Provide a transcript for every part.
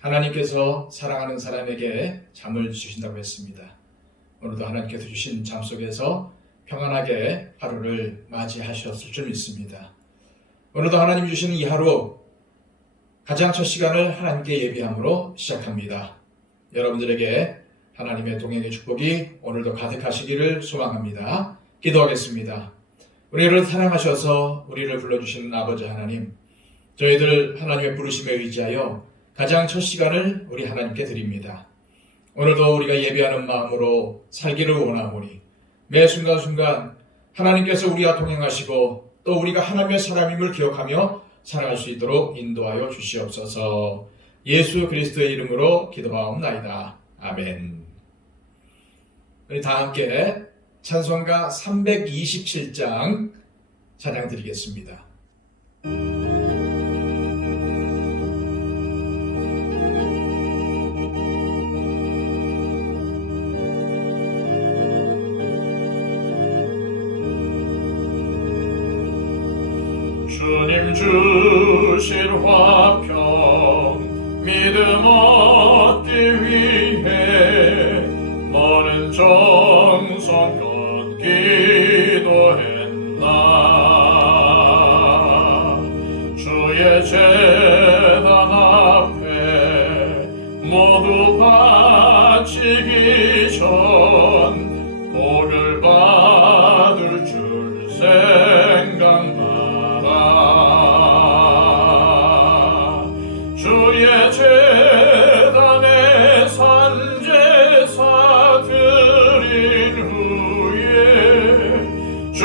하나님께서 사랑하는 사람에게 잠을 주신다고 했습니다. 오늘도 하나님께서 주신 잠 속에서 평안하게 하루를 맞이하셨을 줄 믿습니다. 오늘도 하나님 주시는 이 하루 가장 첫 시간을 하나님께 예비함으로 시작합니다. 여러분들에게 하나님의 동행의 축복이 오늘도 가득하시기를 소망합니다. 기도하겠습니다. 우리를 사랑하셔서 우리를 불러주시는 아버지 하나님, 저희들 하나님의 부르심에 의지하여 가장 첫 시간을 우리 하나님께 드립니다. 오늘도 우리가 예배하는 마음으로 살기를 원하오니 매 순간순간 하나님께서 우리와 동행하시고 또 우리가 하나님의 사람임을 기억하며 살아갈 수 있도록 인도하여 주시옵소서. 예수 그리스도의 이름으로 기도하옵나이다. 아멘. 우리 다 함께 찬송가 327장 찬양 드리겠습니다. 주님 주실 화평 믿음 얻기 위해 먼 정성 걷기도 했나. 주의 제단 앞에 모두 바치기 전 복을 받을 줄 생각만 주의 제단에 산제사 드린 후에 주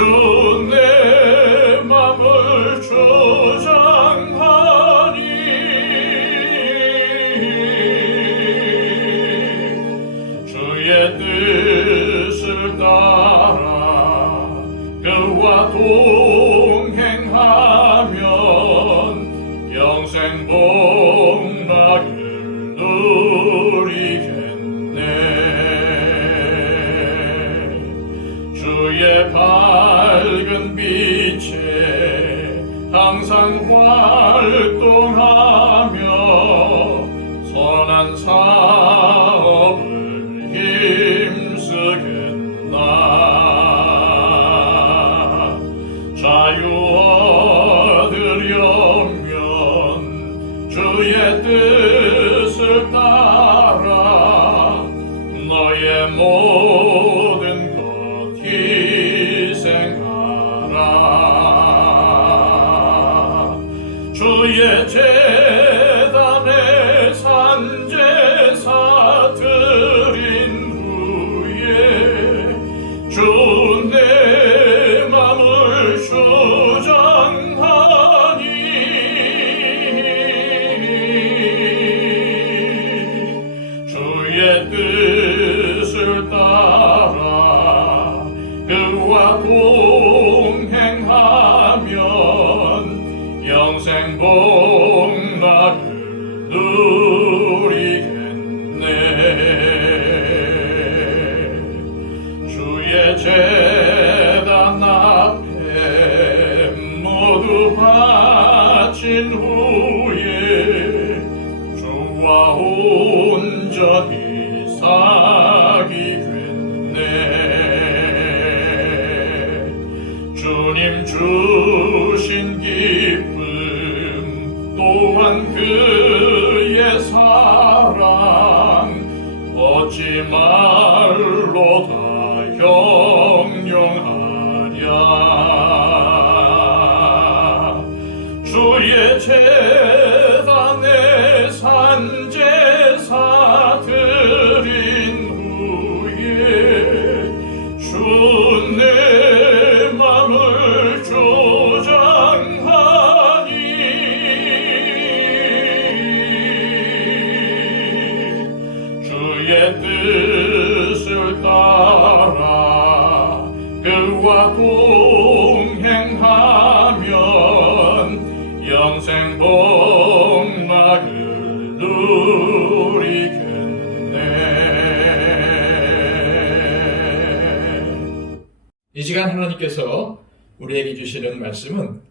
내 맘을 주장하니 주의 뜻을 따라 그와 동행하면 영생 복락을 누리겠네. 주의 밝은 빛에 항상 활동하며 선한 사업을 힘쓰겠나. 자유 얻으려면 주의 뜻을 따라 너의 모든 것 희생하라. 주의 제단에 산제사 드린 후에 주 내 맘을 주장하니 주의 뜻을 따라 그와 동행하면 영생 복락을 누리겠네. 주의 제단 앞에 모두 바친 후에 주와 온전히 사귀겠네. 주님 주신 기쁨 또한 그의 사랑 어찌 말로 다 형용하랴. 주의 제단에 산제사 드린 후에 주 내 맘을 주장하니 주의 뜻을 따라 그와 동행하면 영생 복락을 누리겠네. 이 시간 하나님께서 우리에게 주시는 말씀은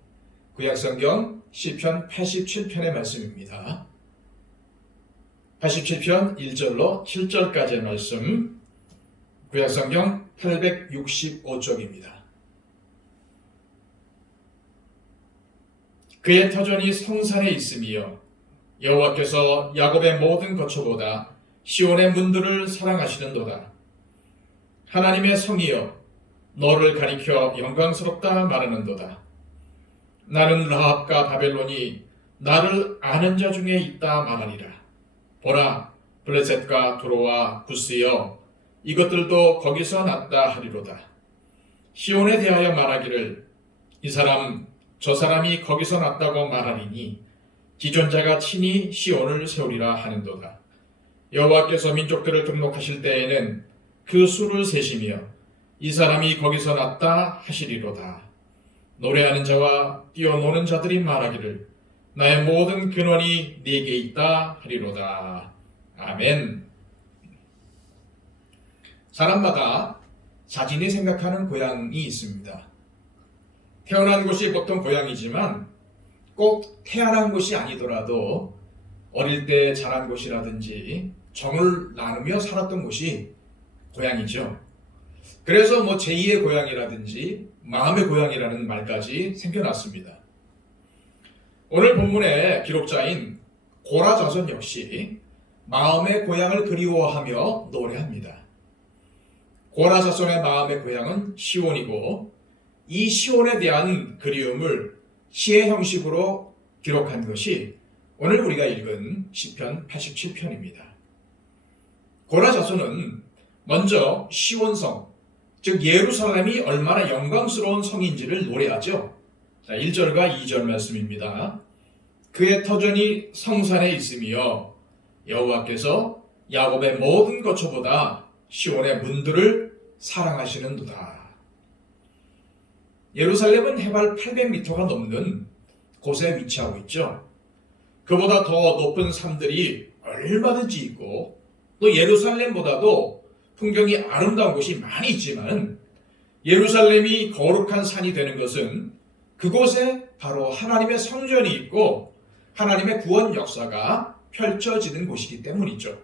구약성경 시편 87편의 말씀입니다. 87편 1절로 7절까지의 말씀, 구약성경 865쪽입니다. 그의 터전이 성산에 있으며 여호와께서 야곱의 모든 거처보다 시온의 문들을 사랑하시는도다. 하나님의 성이여 너를 가리켜 영광스럽다 말하는도다. 나는 라합과 바벨론이 나를 아는 자 중에 있다 말하리라. 보라, 블레셋과 도로와 구스여 이것들도 거기서 났다 하리로다. 시온에 대하여 말하기를 이 사람 저 사람이 거기서 났다고 말하리니 기존자가 친히 시온을 세우리라 하는도다. 여호와께서 민족들을 등록하실 때에는 그 수를 세시며 이 사람이 거기서 났다 하시리로다. 노래하는 자와 뛰어노는 자들이 말하기를 나의 모든 근원이 네게 있다 하리로다. 아멘. 사람마다 자신이 생각하는 고향이 있습니다. 태어난 곳이 보통 고향이지만 꼭 태어난 곳이 아니더라도 어릴 때 자란 곳이라든지 정을 나누며 살았던 곳이 고향이죠. 그래서 제2의 고향이라든지 마음의 고향이라는 말까지 생겨났습니다. 오늘 본문의 기록자인 고라 자손 역시 마음의 고향을 그리워하며 노래합니다. 고라 자손의 마음의 고향은 시온이고 이 시온에 대한 그리움을 시의 형식으로 기록한 것이 오늘 우리가 읽은 시편 87편입니다. 고라 자손은 먼저 시온성, 즉 예루살렘이 얼마나 영광스러운 성인지를 노래하죠. 자, 1절과 2절 말씀입니다. 그의 터전이 성산에 있으며 여호와께서 야곱의 모든 거처보다 시온의 문들을 사랑하시는도다. 예루살렘은 해발 800m가 넘는 곳에 위치하고 있죠. 그보다 더 높은 산들이 얼마든지 있고 또 예루살렘보다도 풍경이 아름다운 곳이 많이 있지만 예루살렘이 거룩한 산이 되는 것은 그곳에 바로 하나님의 성전이 있고 하나님의 구원 역사가 펼쳐지는 곳이기 때문이죠.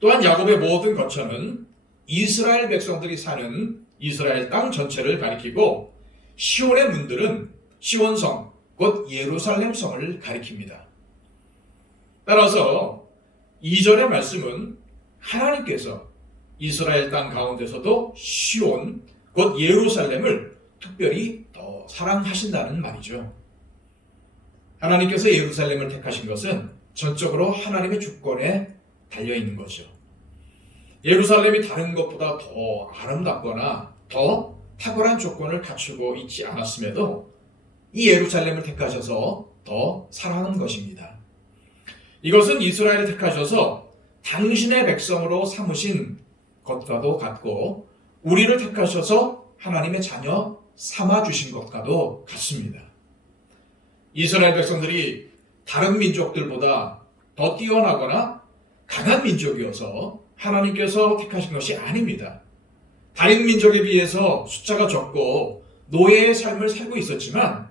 또한 야곱의 모든 거처는 이스라엘 백성들이 사는 이스라엘 땅 전체를 가리키고 시온의 문들은 시온성, 곧 예루살렘성을 가리킵니다. 따라서 2절의 말씀은 하나님께서 이스라엘 땅 가운데서도 시온, 곧 예루살렘을 특별히 더 사랑하신다는 말이죠. 하나님께서 예루살렘을 택하신 것은 전적으로 하나님의 주권에 달려있는 거죠. 예루살렘이 다른 것보다 더 아름답거나 더 탁월한 조건을 갖추고 있지 않았음에도 이 예루살렘을 택하셔서 더 사랑하는 것입니다. 이것은 이스라엘을 택하셔서 당신의 백성으로 삼으신 것과도 같고 우리를 택하셔서 하나님의 자녀 삼아주신 것과도 같습니다. 이스라엘 백성들이 다른 민족들보다 더 뛰어나거나 강한 민족이어서 하나님께서 택하신 것이 아닙니다. 다른 민족에 비해서 숫자가 적고 노예의 삶을 살고 있었지만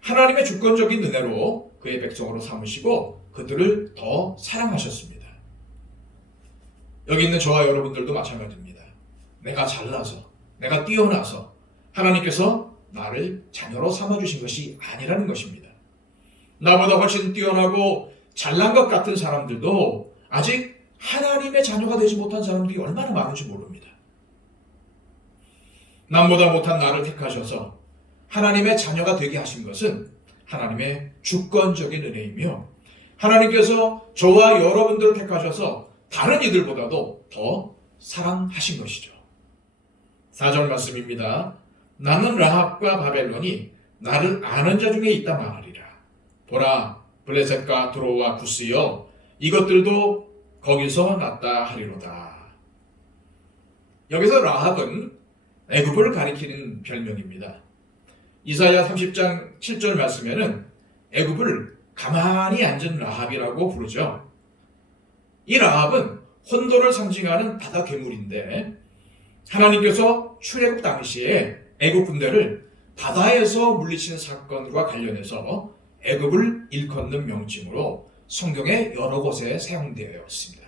하나님의 주권적인 은혜로 그의 백성으로 삼으시고 그들을 더 사랑하셨습니다. 여기 있는 저와 여러분들도 마찬가지입니다. 내가 잘나서, 내가 뛰어나서 하나님께서 나를 자녀로 삼아주신 것이 아니라는 것입니다. 나보다 훨씬 뛰어나고 잘난 것 같은 사람들도 아직 하나님의 자녀가 되지 못한 사람들이 얼마나 많은지 모릅니다. 남보다 못한 나를 택하셔서 하나님의 자녀가 되게 하신 것은 하나님의 주권적인 은혜이며 하나님께서 저와 여러분들을 택하셔서 다른 이들보다도 더 사랑하신 것이죠. 4절 말씀입니다. 나는 라합과 바벨론이 나를 아는 자 중에 있다 말하리라. 보라, 블레셋과 도로와 구스여 이것들도 거기서 났다 하리로다. 여기서 라합은 애굽을 가리키는 별명입니다. 이사야 30장 7절 말씀에는 애굽을 가만히 앉은 라합이라고 부르죠. 이 라합은 혼돈을 상징하는 바다 괴물인데 하나님께서 출애굽 당시에 애굽 군대를 바다에서 물리친 사건과 관련해서 애굽을 일컫는 명칭으로 성경의 여러 곳에 사용되어 있습니다.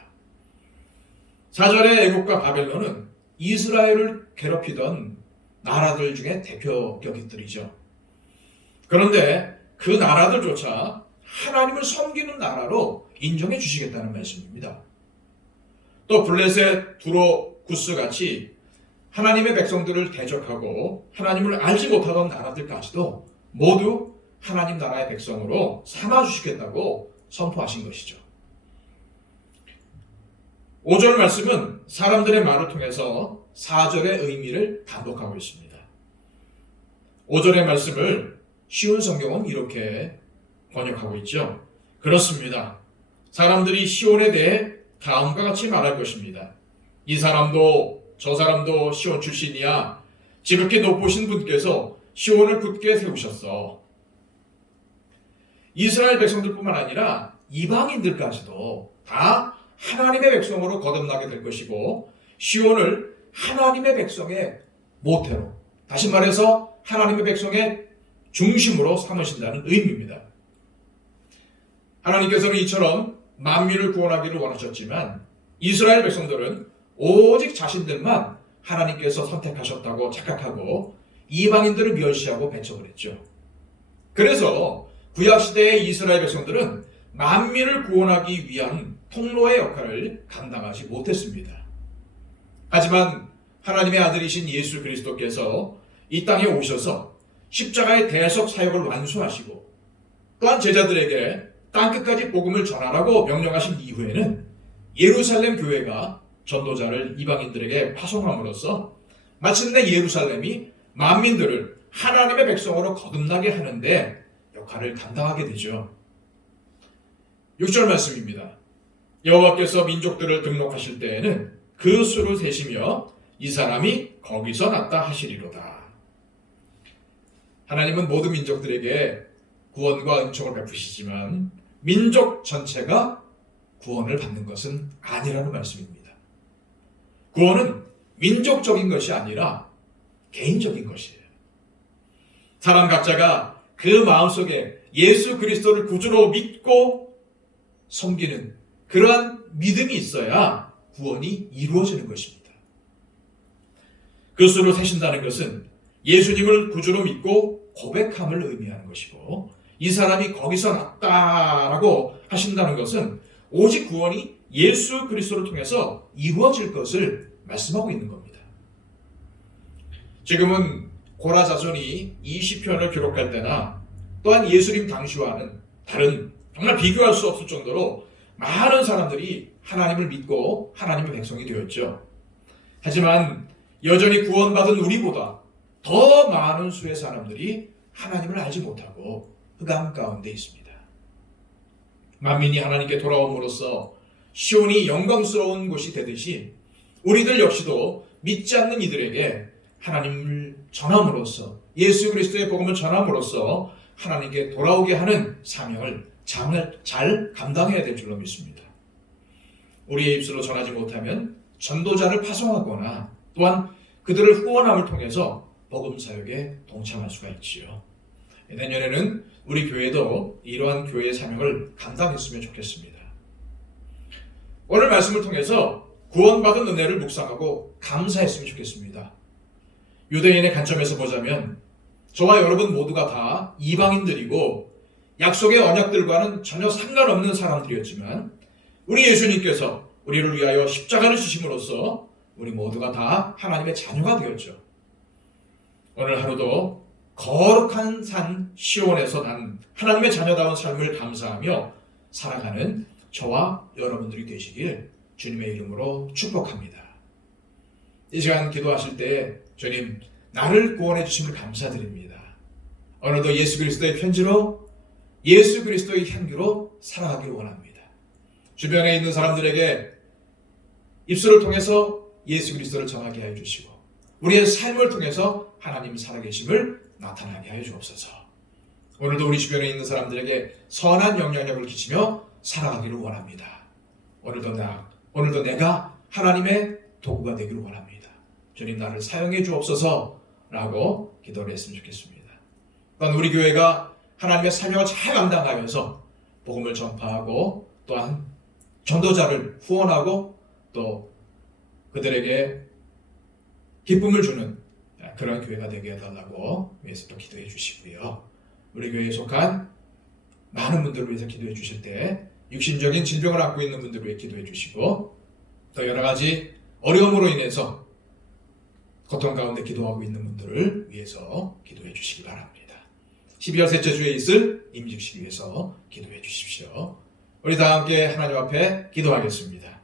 4절의 애국과 바벨론은 이스라엘을 괴롭히던 나라들 중에 대표격들이죠. 그런데 그 나라들조차 하나님을 섬기는 나라로 인정해 주시겠다는 말씀입니다. 또 블레셋, 두로, 구스 같이 하나님의 백성들을 대적하고 하나님을 알지 못하던 나라들까지도 모두 하나님 나라의 백성으로 삼아주시겠다고 선포하신 것이죠. 5절 말씀은 사람들의 말을 통해서 4절의 의미를 반복하고 있습니다. 5절의 말씀을 쉬운 성경은 이렇게 번역하고 있죠. 그렇습니다. 사람들이 시온에 대해 다음과 같이 말할 것입니다. 이 사람도 저 사람도 시온 출신이야. 지극히 높으신 분께서 시온을 굳게 세우셨어. 이스라엘 백성들뿐만 아니라 이방인들까지도 다 하나님의 백성으로 거듭나게 될 것이고 시온을 하나님의 백성의 모태로, 다시 말해서 하나님의 백성의 중심으로 삼으신다는 의미입니다. 하나님께서는 이처럼 만민을 구원하기를 원하셨지만 이스라엘 백성들은 오직 자신들만 하나님께서 선택하셨다고 착각하고 이방인들을 멸시하고 배척을 했죠. 그래서 구약시대의 이스라엘 백성들은 만민을 구원하기 위한 통로의 역할을 감당하지 못했습니다. 하지만 하나님의 아들이신 예수 그리스도께서 이 땅에 오셔서 십자가의 대속 사역을 완수하시고 또한 제자들에게 땅끝까지 복음을 전하라고 명령하신 이후에는 예루살렘 교회가 전도자를 이방인들에게 파송함으로써 마침내 예루살렘이 만민들을 하나님의 백성으로 거듭나게 하는데 역할을 감당하게 되죠. 6절 말씀입니다. 여호와께서 민족들을 등록하실 때에는 그 수를 세시며 이 사람이 거기서 났다 하시리로다. 하나님은 모든 민족들에게 구원과 은총을 베푸시지만 민족 전체가 구원을 받는 것은 아니라는 말씀입니다. 구원은 민족적인 것이 아니라 개인적인 것이에요. 사람 각자가 그 마음속에 예수 그리스도를 구주로 믿고 섬기는 그러한 믿음이 있어야 구원이 이루어지는 것입니다. 그 수를 세신다는 것은 예수님을 구주로 믿고 고백함을 의미하는 것이고 이 사람이 거기서 났다라고 하신다는 것은 오직 구원이 예수 그리스도를 통해서 이루어질 것을 말씀하고 있는 겁니다. 지금은 고라 자손이 이 시편을 기록할 때나 또한 예수님 당시와는 다른 정말 비교할 수 없을 정도로 많은 사람들이 하나님을 믿고 하나님의 백성이 되었죠. 하지만 여전히 구원받은 우리보다 더 많은 수의 사람들이 하나님을 알지 못하고 흑암 가운데 있습니다. 만민이 하나님께 돌아옴으로써 시온이 영광스러운 곳이 되듯이 우리들 역시도 믿지 않는 이들에게 하나님을 전함으로써 예수 그리스도의 복음을 전함으로써 하나님께 돌아오게 하는 사명을 잘 감당해야 될 줄로 믿습니다. 우리의 입술로 전하지 못하면 전도자를 파송하거나 또한 그들을 후원함을 통해서 복음 사역에 동참할 수가 있지요. 내년에는 우리 교회도 이러한 교회의 사명을 감당했으면 좋겠습니다. 오늘 말씀을 통해서 구원받은 은혜를 묵상하고 감사했으면 좋겠습니다. 유대인의 관점에서 보자면 저와 여러분 모두가 다 이방인들이고 약속의 언약들과는 전혀 상관없는 사람들이었지만 우리 예수님께서 우리를 위하여 십자가를 주심으로써 우리 모두가 다 하나님의 자녀가 되었죠. 오늘 하루도 거룩한 산 시온에서 난 하나님의 자녀다운 삶을 감사하며 살아가는 저와 여러분들이 되시길 주님의 이름으로 축복합니다. 이 시간 기도하실 때 주님 나를 구원해 주심을 감사드립니다. 오늘도 예수 그리스도의 편지로 예수 그리스도의 향기로 살아가기를 원합니다. 주변에 있는 사람들에게 입술을 통해서 예수 그리스도를 전하게 하여 주시고 우리의 삶을 통해서 하나님 살아계심을 나타나게 하여 주옵소서. 오늘도 우리 주변에 있는 사람들에게 선한 영향력을 끼치며 살아가기를 원합니다. 오늘도 내가 하나님의 도구가 되기를 원합니다. 주님 나를 사용해 주옵소서라고 기도를 했으면 좋겠습니다. 또한 우리 교회가 하나님의 사명을 잘 감당하면서 복음을 전파하고 또한 전도자를 후원하고 또 그들에게 기쁨을 주는 그런 교회가 되게 해달라고 위해서 또 기도해 주시고요. 우리 교회에 속한 많은 분들을 위해서 기도해 주실 때 육신적인 질병을 앓고 있는 분들을 위해 기도해 주시고 또 여러 가지 어려움으로 인해서 고통 가운데 기도하고 있는 분들을 위해서 기도해 주시기 바랍니다. 12월 셋째 주에 있을 임직식 위해서 기도해 주십시오. 우리 다 함께 하나님 앞에 기도하겠습니다.